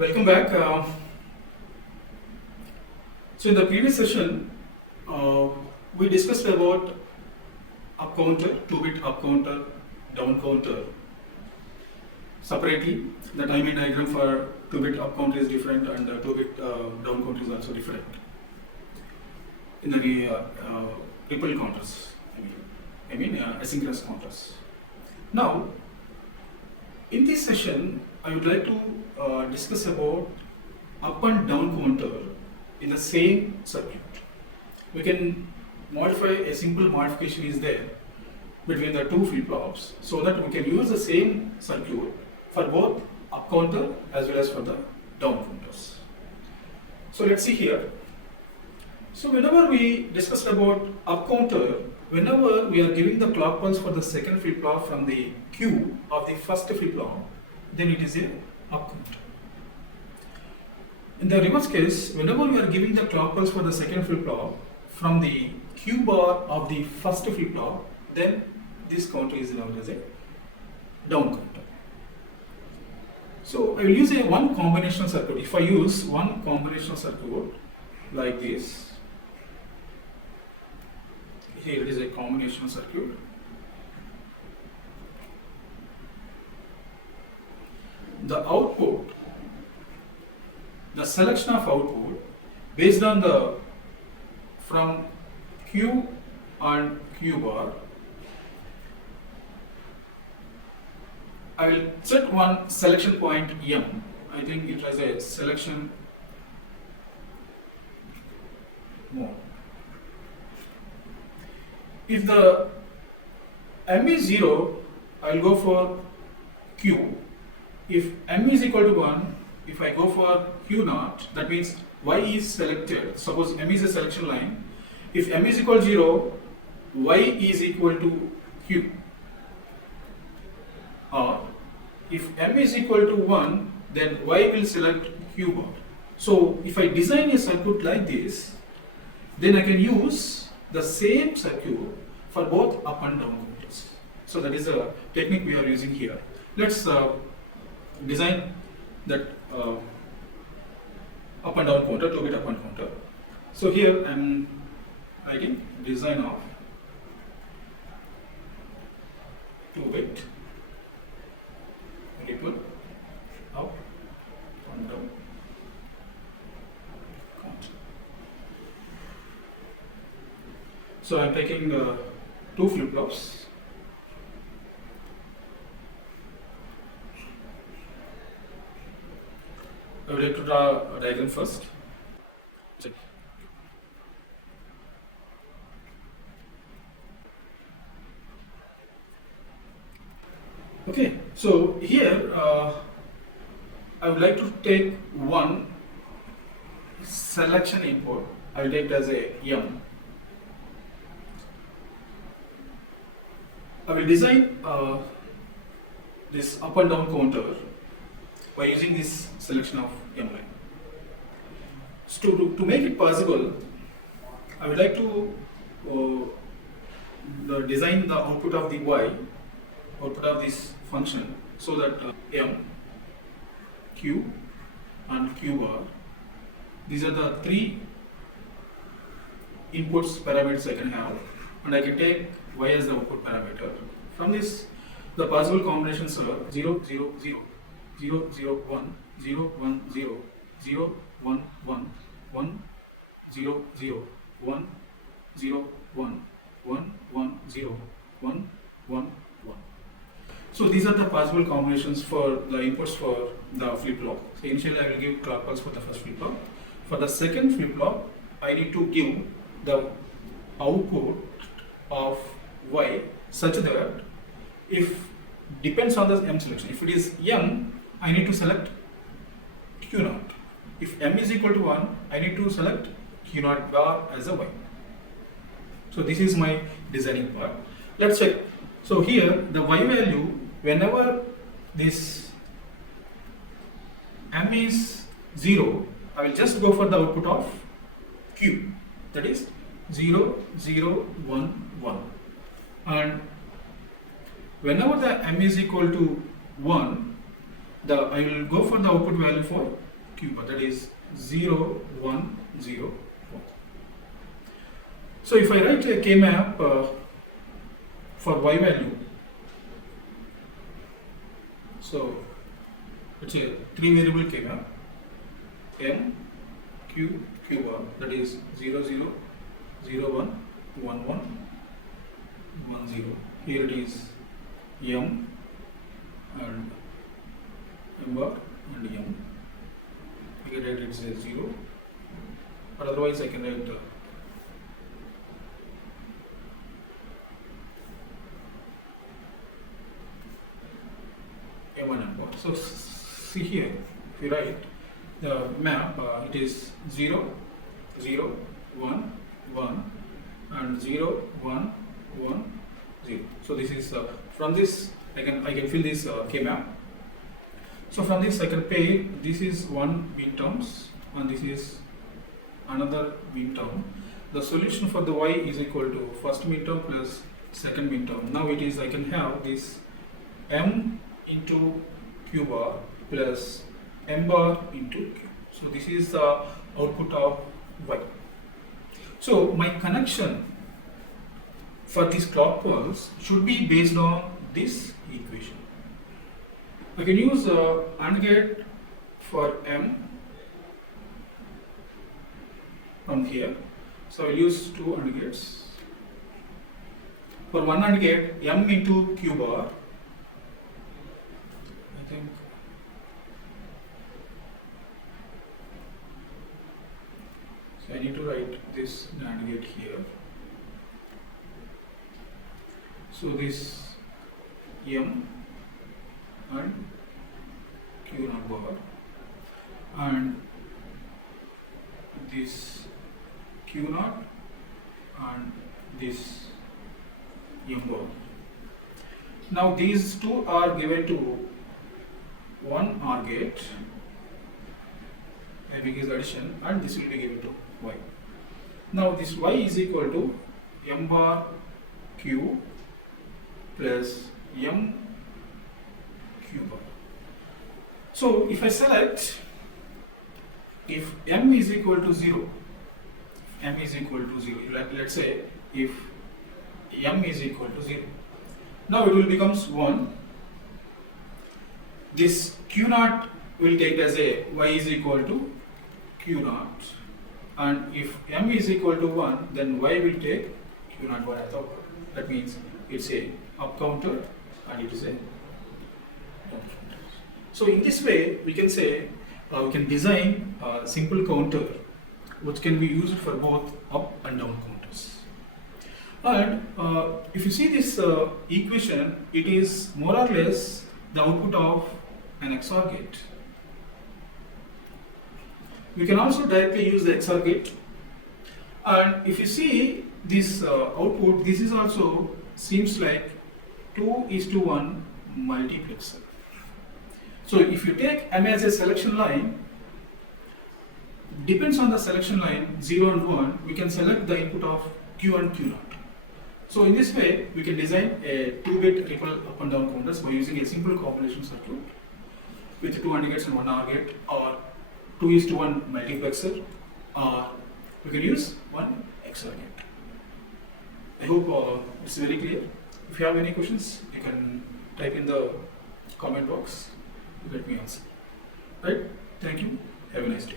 Welcome back. So in the previous session, we discussed about up counter, 2-bit up counter, down counter separately. The timing diagram for 2-bit up counter is different and 2-bit down counter is also different. In the ripple counters, asynchronous counters. Now, in this session, I would like to discuss about up and down counter in the same circuit. We can modify, a simple modification is there between the two flip-flops so that we can use the same circuit for both up counter as well as for the down counters. So let's see here. So whenever we discussed about up counter, whenever we are giving the clock pulse for the second flip-flop from the queue of the first flip-flop, then it is a up counter. In the reverse case, whenever we are giving the clock pulse for the second flip-flop from the Q bar of the first flip-flop, then this counter is known as a down counter. So I will use one combinational circuit. If I use one combinational circuit like this, here it is a combinational circuit. The output, the selection of output based on the from Q and Q bar, I will set one selection point M. I think it has a selection mode. If the M is 0, I will go for Q. If M is equal to 1, if I go for Q naught, that means Y is selected. Suppose M is a selection line. If M is equal to 0, Y is equal to Q. Or if M is equal to 1, then Y will select Q bar. So if I design a circuit like this, then I can use the same circuit for both up and down counters. So that is a technique we are using here. Let's design that up and down counter, 2-bit up and counter. So here I am writing design of 2-bit ripple up and down counter. So I am taking two flip-flops. I would like to draw a diagram first. Okay, so here I would like to take one selection input. I will take it as a M. I will design this up and down counter by using this selection of M line. So to make it possible, I would like to design the output of the Y, output of this function, so that M, Q and Q bar, these are the three inputs parameters I can have, and I can take Y as the output parameter. From this, the possible combinations are 0, 0, 0, 0, 0, 1, 0, 1, 0, 0, 1, 1, 1, 0, 0, 1, 0, 1, 1, 1, 0, 1, 1, 1. So these are the possible combinations for the inputs for the flip-flop. So initially I will give clock pulse for the first flip-flop. For the second flip-flop, I need to give the output of Y such that if depends on the M selection. If it is M, I need to select Q naught. If M is equal to 1, I need to select Q naught bar as a Y. So this is my designing part. Let's check. So here the Y value, whenever this M is 0, I will just go for the output of Q, that is 0, 0, 1, 1. And whenever the M is equal to 1, I will go for the output value for Q bar, that is 0, 1, 0, 1. So if I write a K map for Y value, so it's a 3 variable K map, M, Q, Q bar, that is 0, 0, 0, 1, 1, 1, 1, 0. Here it is M and M bar and M. I can write it as 0, but otherwise I can write M and M bar. So see here, if you write the map, it is 0, 0, 1, 1 and 0, 1, 1, 0. So this is from this I can fill this K map. So from this I can pay, this is one min terms and this is another min term. The solution for the Y is equal to first min term plus second min term. Now it is, I can have this M into Q bar plus M bar into Q. So this is the output of Y. So my connection for this clock pulse should be based on this equation. I can use AND gate for M from here. So I will use two AND gates. For one AND gate, M into Q bar, I think so I need to write this AND gate here. So this M and Q naught bar and this Q naught and this M bar. Now these two are given to one OR gate, M is addition, and this will be given to Y. Now this Y is equal to M bar Q plus M Q bar. So if I select, if M is equal to 0, M is equal to 0, let's say if M is equal to 0, now it will becomes 1. This Q naught will take as a Y is equal to Q naught, and if M is equal to 1, then Y will take Q naught bar as output. That means it's a up counter and it is a down counter. So in this way we can say we can design a simple counter which can be used for both up and down counters. And if you see this equation, it is more or less the output of an XOR gate. We can also directly use the XOR gate, and if you see this output, this is also seems like 2:1 multiplexer. So if you take M as a selection line, depends on the selection line 0 and 1, we can select the input of Q and Q naught. So in this way, we can design a 2-bit ripple up and down counters by using a simple combination circuit with 2 AND gates and 1 OR gate, or 2:1 multiplexer, or we can use one XOR gate. I hope it's very clear. If you have any questions, you can type in the comment box. Let me answer. Right? Thank you. Have a nice day.